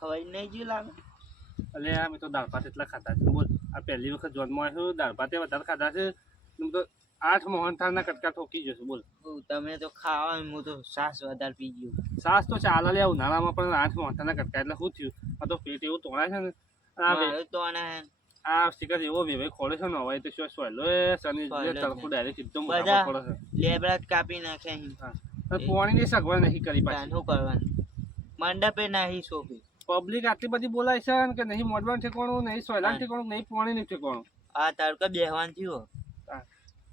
ખવાય નહીં જ્યું લાગે. અલે આ મેં તો દાળ ભાત એટલા ખાતા છે. બોલ આ પહેલી વખત જોનમાં આવ્યો દાળ ભાતે વધારે ખાધા છે. હું તો આઠ મોહનથાળના કટકા ઠોકી જશે બોલ. તમે તો ખાવા હું તો સાસ વધારે પી ગયું. સાસ તો ચાલે લે ઉનાળામાં પણ આઠ મોહનથાળના કટકા એટલે શું થયું? આ તો પેટ એવું તોડાય છે ને. આ મારે આ શિકાર એવો વેવે ખોલે છે ને હવે તો શું સોયલો એ શનિ તડકો ડાયરેક્ટ સીધો મોઢા પડે છે. લેબડા કાપી નાખે અહીં. અને સગવડ નહીં કરી પાછી. શું કરવાનું? મંડપે નાહી સોંપી પબ્લિક આટલી બધી બોલાય છે કે નહીં મોડવાન ઠેકોણું નહીં સોયલાન ઠેકોણું નહીં પોણીનું ઠેકોણું. આ તડકો બેહવાન થયો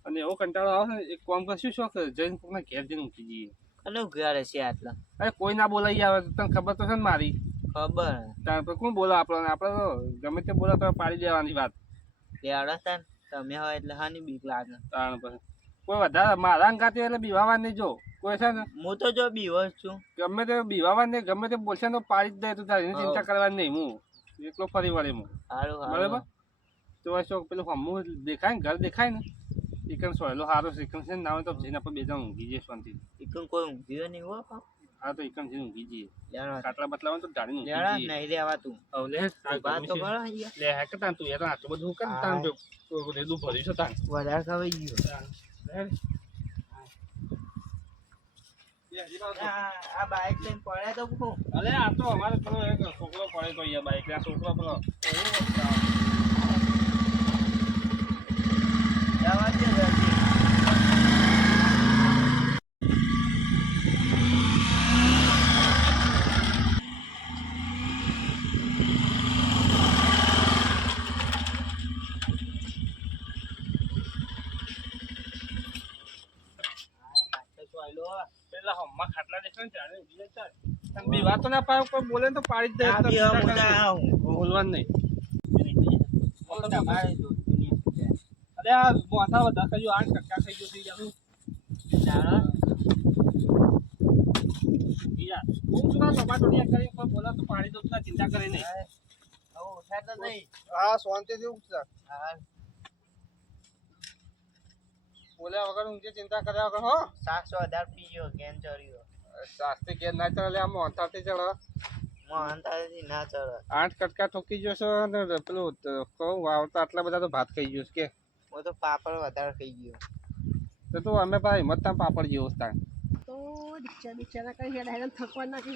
અને એવો કંટાળો આવે ને એક કામ કરશું શોખ જઈને કોકના ઘેર જઈને ઉઠી જઈએ. અને ઘેર છે આટલા. અરે કોઈ ના બોલાઈ આવે તો તને ખબર તો છે ને મારી. ખબર. તાર પર કોણ બોલા આપણને? આપણે તો ગમે તે બોલા તો પાડી દેવાની વાત. લેવડા તાન તમે હોય એટલે હાની બીક લાગે. તાણ પર. કોઈ વધારે મારા અંગાતે એટલે બીવાવા નહીં જો. કોઈ છે ને? હું તો જો બીવસ છું. ગમે તે બીવાવા નહીં ગમે તે બોલશે ને તો પાડી જ દે તું તારી ચિંતા કરવાની નહીં હું એકલો ફરી વળે હું બરાબર? તો પેલું હમું દેખાય ને ઘર દેખાય ને ચિકન સોયલો સારો ચિકન છે ના હોય તો જઈને આપણે બે જણ ઊંઘી જઈએ શાંતિ કોઈ નહીં હો હા તો ચિકન જઈને ઊંઘી જઈએ. કાટલા બતલા હોય તો ડાળીને ઊંઘી જઈએ. નહીં રેવા તું. હવે લે વાત તો કરો લે હા કે તાન તું યાર આટલું બધું કેમ તાન જો ભર્યું છે તાન. વધારે ખવાઈ ગયું આ બાઈક લઈને પડે તો હું. અરે આ તો અમારે પેલો એક છોકરો પડે તો અહીંયા બાઈક આ છોકરો પેલો જવા દે તને બી વાત તો ના પાડો કોઈ બોલે ને તો પાડી જ દે આ તો બી ચિંતા હું કરે. ના આવું. બોલવાનું નહીં હું તો તમારે જો દુનિયા અરે આ મોથા વધારે થઈ ગયું આઠ ટકા થઈ ગયું થઈ ગયું ચાલો યાર હું સુધા ટમાટો ની કરી કોઈ બોલે તો પાડી દઉં તું ચિંતા કરે નહીં આવું ઉઠાતો નહીં હા શાંતિથી ઉઠતા હા બોલ્યા વગર ઊંઘી ચિંતા કર્યા વગર હો સાતસો વધારે પી ગયો કેમ ચડ્યો શાસ્ત્રી ઘેર ના ચડે આ મોથાથી ચડે. મોહનતાથી ના ચડે. આઠ કટકા ઠોકી જશો અને પેલું કહું વાવતા આટલા બધા તો ભાત ખાઈ ગયું કે? હું તો પાપડ વધારે ખાઈ ગયો. તો તું અમે પાસે હિંમત પાપડ જેવો છે કઈ હેડ હેડ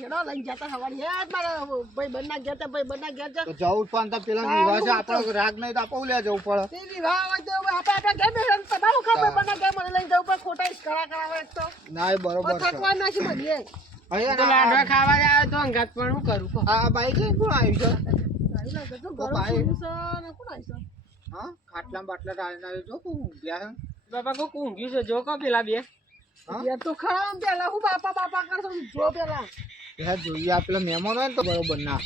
હેડો લઈને જતા હેડ મારા ભાઈ બંના ગયા તા ભાઈ બંના ગયા તા જવું પણ તો પેલા વિવાહ છે આપણો રાગ નહીં તો આપણે લે જવું પડે. તે વિવાહ હોય તો આપણે આપણે ઘેર બેસીને તમારું ખબર બંના ગયા મને લઈને જવું પડે ખોટા ઈસ્કરા કરાવે તો. ના એ બરોબર છે. થકવા નાખી મળીએ. અહીંયા ના, ખાવા જાય તો અંગાત પણ હું કરું કહો. આ બાઈક કોણ આવ્યું છે? તો કોણ છે? હા ખાટલા બાટલા ડાળીને આવ્યું જો કોણ ઊંઘ્યા છે? બાપા કોઈ ઊંઘ્યું છે જો કો પેલા બે? યાર તો ખરા પેલા હું બાપા બાપા કરશો જો પેલા. યાર જોઈએ આ પેલા મહેમાન હોય ને તો બરોબર ના.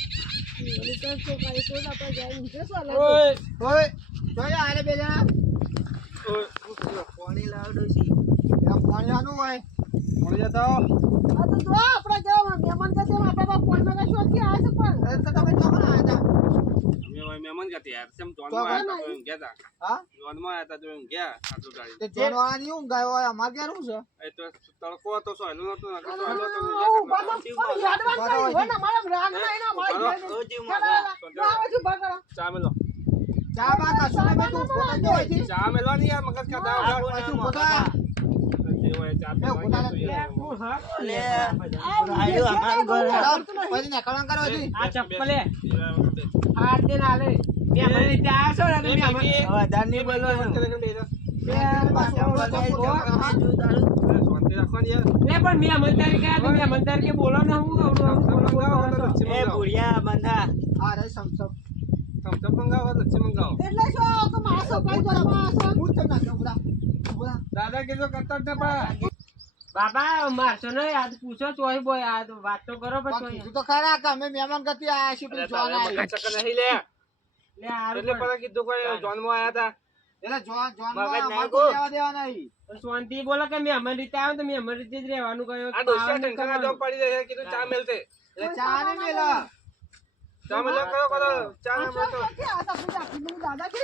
આપણે જેવા મહેમાન કે તેમ આવ્યા હતા. મહેમાન ગયા યાર તેમ જોનમાં કોણ તો એમ ગયા તા હા? જોનમાં આવ્યા હતા તો એમ ગયા આટલું ગાડી. તે જોનવાળા ની ઊંઘ આવ્યો હોય અમારે ક્યાં શું છે? એ તો તડકો હતો નતું યાદવાન ને મારા રાગ ને મારા ઘેર. તો જીવ બગડો. ચા મેલો. ચા બા કશું તું જો ચા મેલવાની યાર મગજ તું મોગા? પોતા ને હું કરો મંગાવો લચ્છી મંગાવો એટલે શું મારા છોકરા જોડે મારા હું જ. ઉભરા. દાદા કીધું કરતા જ ને બાબા મારશો ને આ પૂછો ચોય બોય આ વાત તો કરો પછી કીધું તો ખરા કે અમે મહેમાન ગતિ આયા છીએ પેલું જોન. મગજ ચક્કર નહીં લે. લે આર એટલે પણ. પણ કીધું કોઈ જોનમાં આયા હતા? એટલે જોન જોનમાં ના કોઈ લેવા દેવા નહીં. પણ શાંતિ બોલો કે મેં અમારી રીતે આવ્યો તો મેં અમારી રીતે જ રહેવાનું કયો આ દોસ્ત ટેન્શન ના પડી જાય કીધું ચા મેલતે એટલે ચા ને મેલા. ચા મળ્યા કરો કરો ચા તો ક્યાંથી આ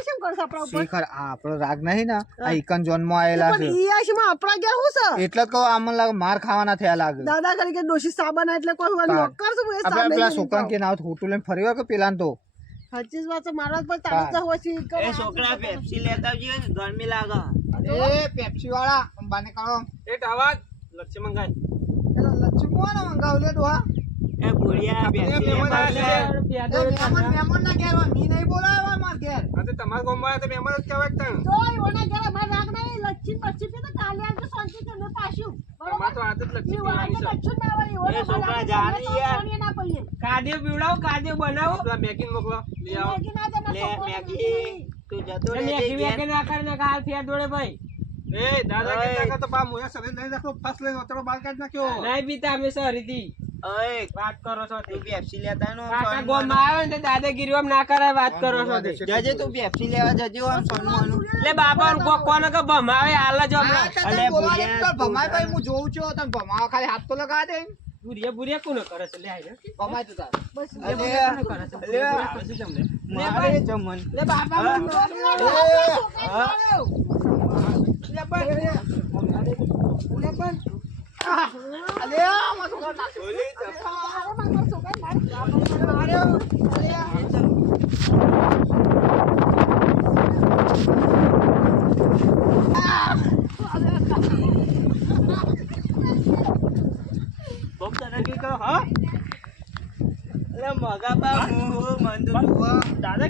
તો કરશે આપણા ઉપર? શિખર આ આપણો રાગ નહીં ને આ ઇકન જોનમાં આયેલા છે પણ ઈ આશીમાં આપણા ગયા હું છે? એટલે જ આમ આમને લાગે માર ખાવાના થયા લાગે. દાદા કરી કે ડોશી સાબન એટલે કોઈ વાર લોક કરશું એ આપણે સાબન પેલા છોકરા કે નાવ હોટુ લઈને ફરી વાર કે પેલા તો? સાચી વાત મારા પર તારે તો હોય છે એ છોકરા પેપ્સી લેતા આવજે ગરમી લાગે. એ પેપ્સી વાળા અંબાને કાળો એ આવાજ લક્ષ્મણ ગાય ને મંગાવ લે ડોહા. એ ભૂરિયા મહેમાન ના ઘેર મી નહીં બોલાવા માર ઘેર. તો જ કહેવાય તણ. તો ઓના ઘેર રાગ નહીં, લચ્છી તો કાલે પાછું. તો આદત ના છોકરા યાર. પીવડાવો બનાવો. પેલા મેગીને મોકલો આવો. લે તું જતો ના ફેર દોડે ભાઈ. એ દાદા ઓય. તો બા મોયા શરીર લઈ નાખો ફાસ લઈને ઓતરો બહાર કાઢી નાખ્યો. નહીં પીતા અમે સરીથી ઓય વાત કરો છો તે. પેપ્સી લેતા કાકા સોનું આવે ને દાદાગીરી આમ ના કરાય વાત કરો છો તે. જજે તું પેપ્સી લેવા જજે આમ સોનું. એટલે બાપા કો કોને કે ભમાવે હાલ જ. અલે ભૂરિયા, ભમાય ભાઈ હું જોઉં છું તને ભમાવા ખાલી હાથ તો લગાવા દે ભૂરિયા ભૂરિયા કોને કરે છે લે આઈ ભમાય તો તાર બસ અલે, કરે છે? અલે, કરે છે તમને. મારે જમણ. લે બાપા હા? મને હા? લે પણ. લે પણ. અલે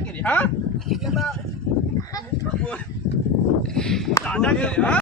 કે હા દાદા કે હું,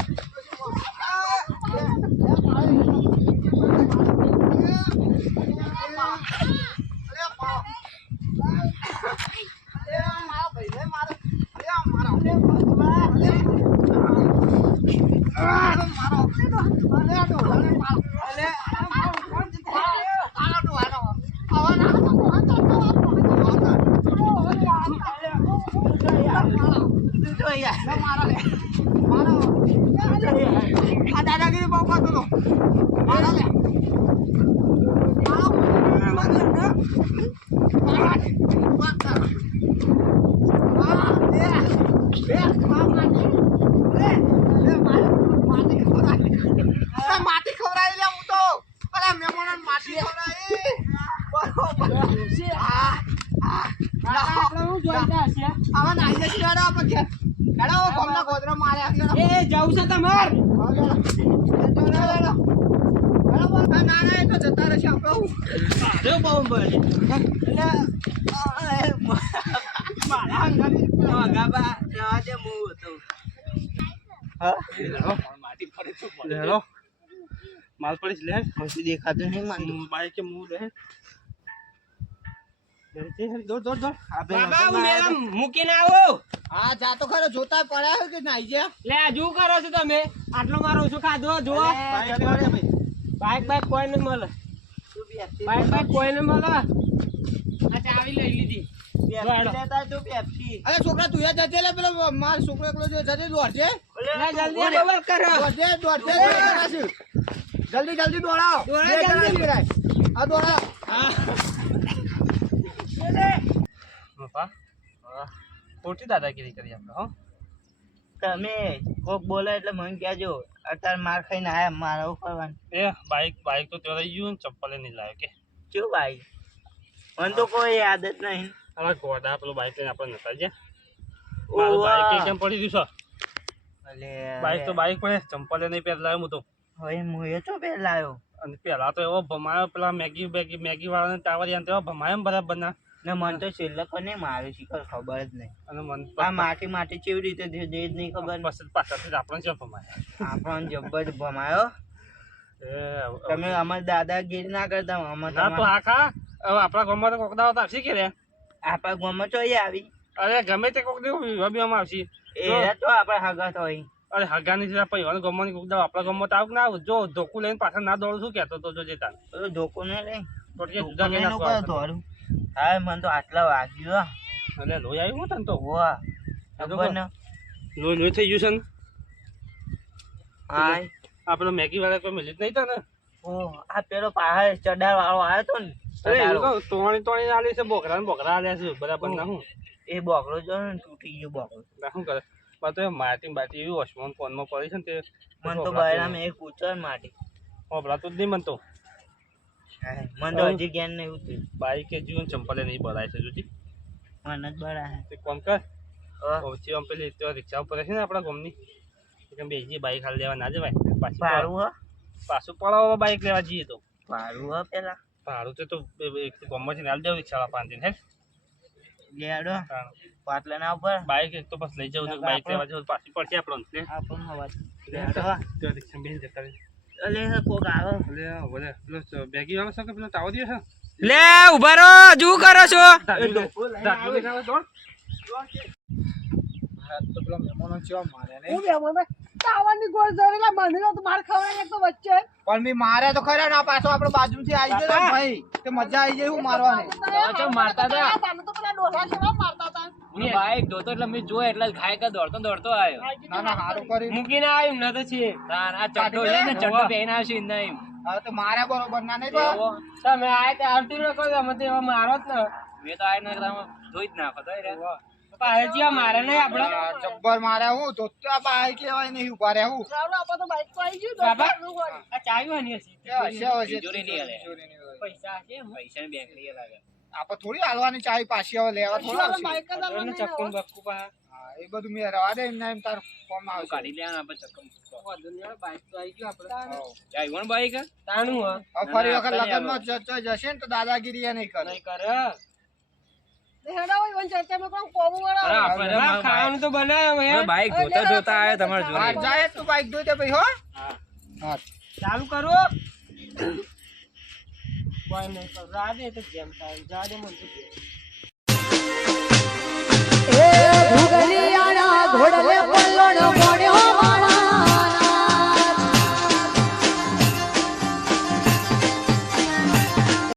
એ જવું છે તમાર ના ના એ તો જતા રહેશે આપણે હું બહુ બળે. એટલે, અરે, મારા અંગાથી મગા જવા દે, હું હતો. હા? લે હેલો માલ પડીશ લે પછી દેખાતું નહીં મારી બાઈક કે મું લે મૂકીને આવો. હા જા તો ખરો જોતા પડ્યા કે નાઈ જા? લે હજુ કરો છો તમે. આટલો મારો ઓછો ખાધો જો જતો. Bike bike. કોઈ ને મળે. બાઈક બાઈક કોઈ ને મળે. આ ચાવી લઈ લીધી. અરે છોકરા તું જજે લે પેલો માર છોકરો એકલો જો જજે દોડજે. જલ્દી ડબલ કરો દોડજે દોડજે જલ્દી જલ્દી દોડાવો દોડા, જલ્દી. આ દોડાવો બાપા હા. ખોટી દાદાગીરી કરી આપણે હો. તમે કોક બોલે એટલે મને કહેજો અત્યારે માર ખાઈને આયા મારા ઉપર એ બાઈક બાઈક તો ત્યાં રહી ગયું ને ચપ્પલે નહીં લાવ્યો કે. શું ભાઈ? મને તો કોઈ જ નહીં. હવે ગોડા પેલું બાઈક લઈને આપણે નતા ગયા. મારું બાઈક કેમ પડી ગયું છે? અલે બાઈક તો બાઈક પડે ચંપલે નહીં પહેલા લાવ્યો હું તો. હવે હું એ તો પેલા લાવ્યો અને પેલા તો એવો ભમાયો પેલા મેગી મેગી મેગી વાળાને ટાવરિયા એવો ભમાયો બરાબર ના. ને મન તો છેલ્લક ને માર્યો શીખર ખબર જ નહીં. અને મન આ માટી માટી કેવી રીતે જે જ નહીં ખબર? પછી પાછળથી જ આપણે છે ભમાયા આપણને જબ્બર ભમાયો. તમે અમાર દાદાગીરી ના કરતા અમાર ના તો આખા હવે આપણા ગામમાં તો કોક તો આવશે કે રે? આપણા ગામમાં એ આવી. અરે ગમે તે કોક દિવસ વિવાહ આવશે. એ તો આપણે હગત હોય અરે હગાની જરા પૈવાની ગામમાં કોક દાવ આપણા ગામમાં તો આવું ના આવું. જો ધોકું લઈને પાછળ ના દોડું શું કહેતો તો જો જેતા ધોકું ધોકો લઈ. તો જુદા કઈ લઈને હા મને તો આટલા વાગ્યો અને લોહી આવ્યું તને તો? વાહ ખબર ને. લોહી લોહી થઈ ગયું છે ને? હાય. આપણે મેગી વાળા કોઈ મિલી જ નહીં તને? ઓહ ઓ આ પેલો પાહે ચડાર વાળો આવ્યો તો ને અરે તોણી તોણી આલી છે બોકરા ને બોકરા આલ્યા છે બરાબર ના હું? એ બોકડો જો ને તૂટી ગયો બોકડો ના શું કરે? પણ તો માટી બાટી એવી ઓસમાન ફોનમાં પડી છે ને તે મન તો બૈરામાં એક ઉચર માટી. હોભળાતું જ નહીં મન તો મન તો હજી જ્ઞાન નહીં ઉતર્યું. બાઈકે જીવન ચંપલે નહીં ભરાય છે જોજી. મન જ બળા તે કોમ કર. પછી આમ પેલી તો રિક્ષા ઉપર છે ને આપણા ગામની. કે બેજી બાઈક હાલ લેવા ના જવાય. પાછું ભાડું હ. પાછું પડાવવા બાઈક લેવા જઈએ તો. ભાડું હ પેલા. ભાડું તો તો ગામમાં છે ને હાલ દેવું રિક્ષાવાળા પાંચ દિન હે. લેડો ઉપર. બાઈક એક તો બસ લઈ જાવ બાઈક લેવા જવું પાછી પડશે આપણને લે હવા લેડો તો રિક્ષા બેસી જતા. અલે કોક આવો. લે બોલે પેલો બેગી વાળો છે કે પેલો ટાવો દે છે? લે ઊભા રહો શું કરો છો. તો? હા, મહેમાનો છો મારે ને હું તાવાની ગોળ જરેલા મને તો માર ખવાય તો વચ્ચે. પણ મી મારે તો ખરા ના પાછો આપણો બાજુથી આવી ગયો ભાઈ કે મજા આવી જાય હું મારવાની. તો મારતા હતા. તમે તો પેલા ડોસા જેવા મારતા હતા. હું બાઈક ધોતો એટલે મેં જોયો એટલે ખાય કે દોડતો દોડતો આવ્યો. ના ના સારું કરી મૂકીને આવ્યું ન તો છે તાર આ ચડ્ડો છે ને ચડ્ડો પહેરીને આવશે ઇન નહીં હવે તો મારે બરોબર ના નહીં તો તમે આય તે આવતી તમે તો મારો જ ને. મેં તો ને તમે જોઈ જ નાખો તો રે પાછળ જેવા મારે નહીં આપણે. જબ્બર મારે હું તો આ બાઈક લેવાય નહીં ઊભા રહે હું. ચાલો આપણે તો બાઈક તો આવી ગયું બાબા? આ ચાવી હની હશે. પૈસા છે પૈસા ની બેંક લઈ લાગે. આપણે થોડી હાલવાની ચાવી પાછી હવે લેવા થોડા ચાલો આવશે. બાઈક જ આપણે ને બક્કુ પા એ બધું મેં રવા દે એમને એમ તાર ફોર્મ આવશે. કાઢી લેવાનું આપણે ચક્કુ બાઈક તો આવી ગયું આપણે. આવ્યું બાઈક તાણું હ. ફરી વખત લગ્નમાં જશે ને તો દાદાગીરી એ નહીં કરે. નહીં કરે. ખાવાનું તો ભાઈ હો ચાલુ કરો. કોઈ નહીં કરો તો જેમ થાય જાડે મને એ